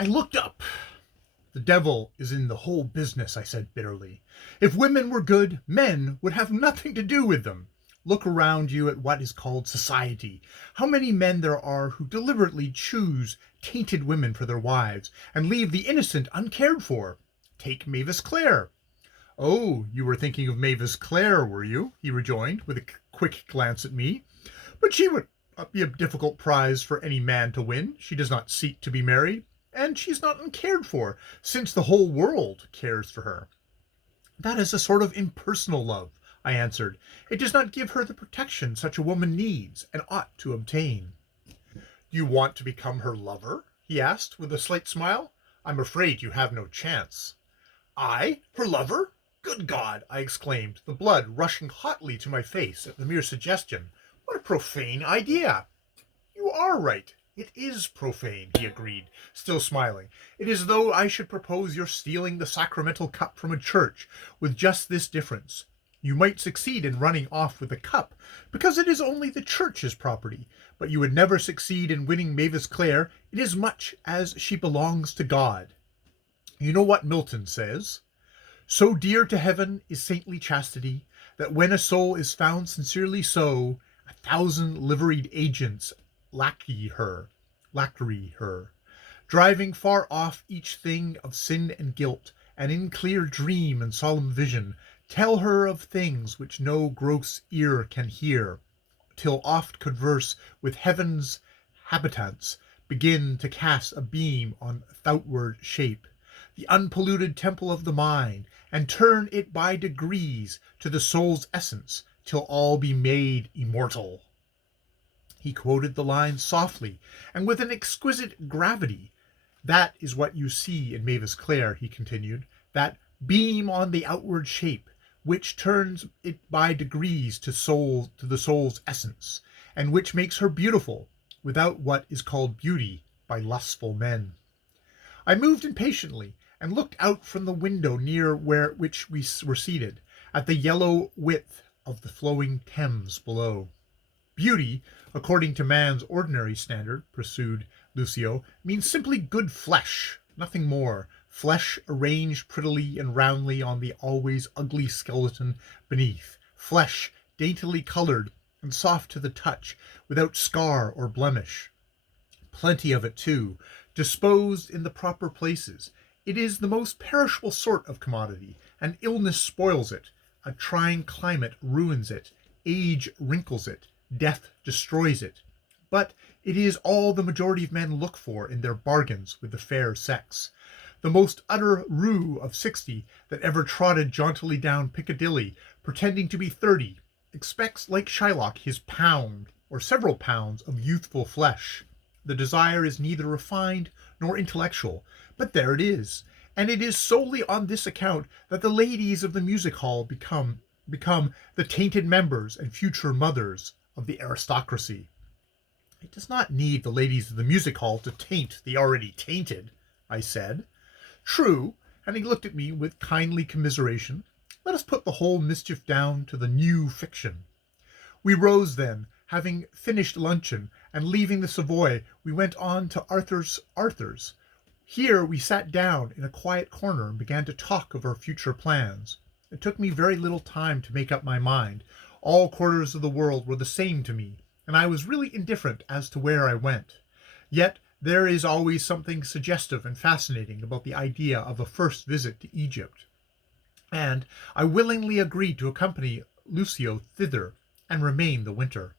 I looked up. The devil is in the whole business, I said bitterly. If women were good, men would have nothing to do with them. Look around you at what is called society. How many men there are who deliberately choose tainted women for their wives and leave the innocent uncared for. Take Mavis Clare. Oh, you were thinking of Mavis Clare, were you? He rejoined, with a quick glance at me. But she would not be a difficult prize for any man to win. She does not seek to be married, and she's not uncared for, since the whole world cares for her. That is a sort of impersonal love, I answered. It does not give her the protection such a woman needs and ought to obtain. Do you want to become her lover? He asked, with a slight smile. I'm afraid you have no chance. I? Her lover? Good God! I exclaimed, the blood rushing hotly to my face at the mere suggestion. What a profane idea! You are right. It is profane, he agreed, still smiling. It is as though I should propose your stealing the sacramental cup from a church, with just this difference. You might succeed in running off with the cup, because it is only the church's property, but you would never succeed in winning Mavis Clare, inasmuch as she belongs to God. You know what Milton says? So dear to heaven is saintly chastity, that when a soul is found sincerely so, 1,000 liveried agents lacquey her, driving far off each thing of sin and guilt, and in clear dream and solemn vision tell her of things which no gross ear can hear, till oft converse with heaven's habitants begin to cast a beam on thoutward shape, the unpolluted temple of the mind, and turn it by degrees to the soul's essence, till all be made immortal. He quoted the lines softly and with an exquisite gravity. That is what you see in Mavis Clare, he continued, that beam on the outward shape, which turns it by degrees to the soul's essence, and which makes her beautiful, without what is called beauty by lustful men. I moved impatiently, and looked out from the window near which we were seated, at the yellow width of the flowing Thames below. Beauty, according to man's ordinary standard, pursued Lucio, means simply good flesh, nothing more, flesh arranged prettily and roundly on the always ugly skeleton beneath, flesh daintily coloured and soft to the touch, without scar or blemish. Plenty of it, too, disposed in the proper places. It is the most perishable sort of commodity, and illness spoils it, a trying climate ruins it, age wrinkles it, death destroys it. But it is all the majority of men look for in their bargains with the fair sex. The most utter roue of 60 that ever trotted jauntily down Piccadilly, pretending to be 30, expects, like Shylock, his pound or several pounds of youthful flesh. The desire is neither refined nor intellectual, but there it is, and it is solely on this account that the ladies of the music hall become the tainted members and future mothers of the aristocracy. It does not need the ladies of the music hall to taint the already tainted, I said. True, and he looked at me with kindly commiseration. Let us put the whole mischief down to the new fiction. We rose then, having finished luncheon, and leaving the Savoy, we went on to Arthur's. Here we sat down in a quiet corner and began to talk of our future plans. It took me very little time to make up my mind. All quarters of the world were the same to me, and I was really indifferent as to where I went. Yet there is always something suggestive and fascinating about the idea of a first visit to Egypt, and I willingly agreed to accompany Lucio thither and remain the winter.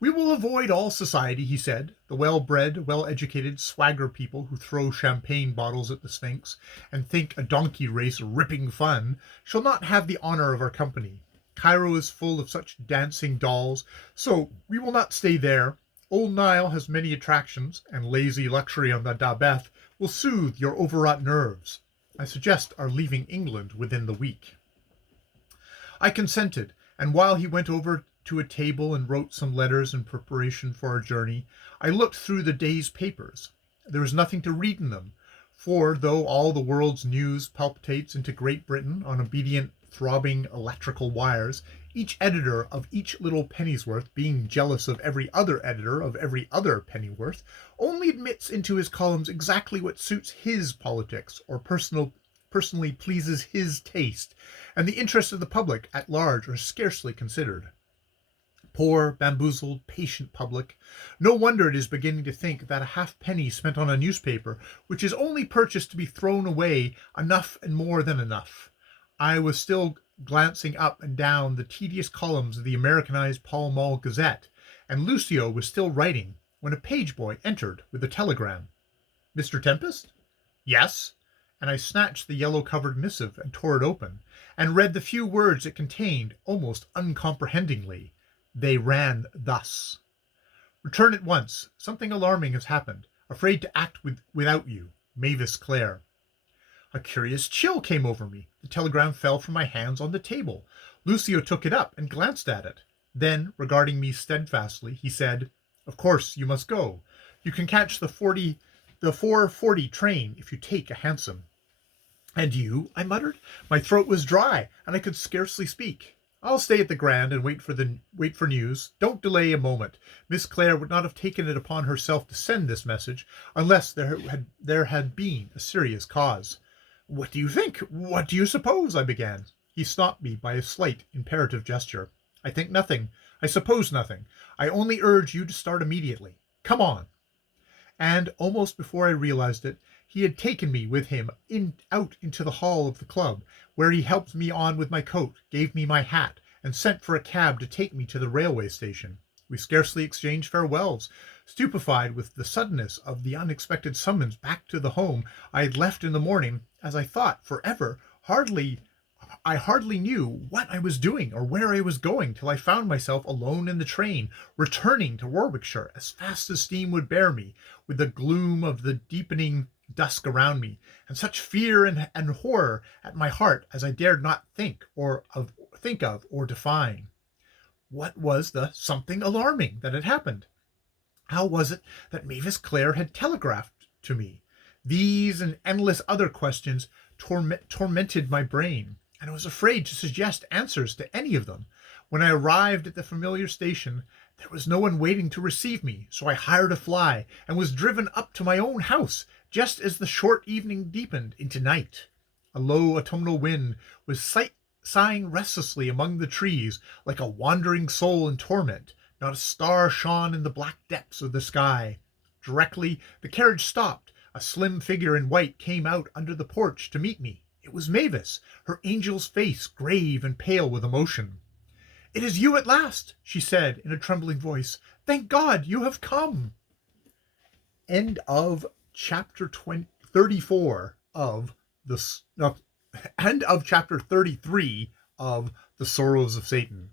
We will avoid all society, he said. The well-bred, well-educated swagger people who throw champagne bottles at the Sphinx and think a donkey race ripping fun shall not have the honor of our company. Cairo is full of such dancing dolls, so we will not stay there. Old Nile has many attractions, and lazy luxury on the Dabeth will soothe your overwrought nerves. I suggest our leaving England within the week. I consented, and while he went over to a table and wrote some letters in preparation for our journey, I looked through the day's papers. There was nothing to read in them, for though all the world's news palpitates into Great Britain on obedient, throbbing electrical wires, each editor of each little pennyworth, being jealous of every other editor of every other pennyworth, only admits into his columns exactly what suits his politics or personally pleases his taste, and the interests of the public at large are scarcely considered. Poor, bamboozled, patient public. No wonder it is beginning to think that a halfpenny spent on a newspaper, which is only purchased to be thrown away, enough and more than enough. I was still glancing up and down the tedious columns of the Americanized Pall Mall Gazette, and Lucio was still writing, when a page boy entered with a telegram. Mr. Tempest? Yes. And I snatched the yellow-covered missive and tore it open, and read the few words it contained almost uncomprehendingly. They ran thus: Return at once. Something alarming has happened. Afraid to act without you. Mavis Clare. A curious chill came over me. The telegram fell from my hands on the table. Lucio took it up and glanced at it. Then, regarding me steadfastly, he said, Of course, you must go. You can catch the 4:40 train if you take a hansom. And you? I muttered. My throat was dry, and I could scarcely speak. I'll stay at the Grand and wait for news. Don't delay a moment. Miss Clare would not have taken it upon herself to send this message unless there had been a serious cause. What do you think? What do you suppose? I began. He stopped me by a slight, imperative gesture. I think nothing. I suppose nothing. I only urge you to start immediately. Come on. And almost before I realized it, he had taken me with him out into the hall of the club, where he helped me on with my coat, gave me my hat, and sent for a cab to take me to the railway station. We scarcely exchanged farewells, stupefied with the suddenness of the unexpected summons back to the home I had left in the morning, as I thought, forever. I hardly knew what I was doing or where I was going till I found myself alone in the train, returning to Warwickshire as fast as steam would bear me, with the gloom of the deepening dusk around me, and such fear and horror at my heart as I dared not think of or define. What was the something alarming that had happened? How was it that Mavis Clare had telegraphed to me? These and endless other questions tormented my brain, and I was afraid to suggest answers to any of them. When I arrived at the familiar station, there was no one waiting to receive me, so I hired a fly and was driven up to my own house just as the short evening deepened into night. A low autumnal wind was sighing restlessly among the trees like a wandering soul in torment. Not a star shone in the black depths of the sky. Directly the carriage stopped, a slim figure in white came out under the porch to meet me. It was Mavis, her angel's face grave and pale with emotion. It is you at last, she said in a trembling voice. Thank God you have come. End of chapter 34 of end of chapter 33 of The Srrws of Satan.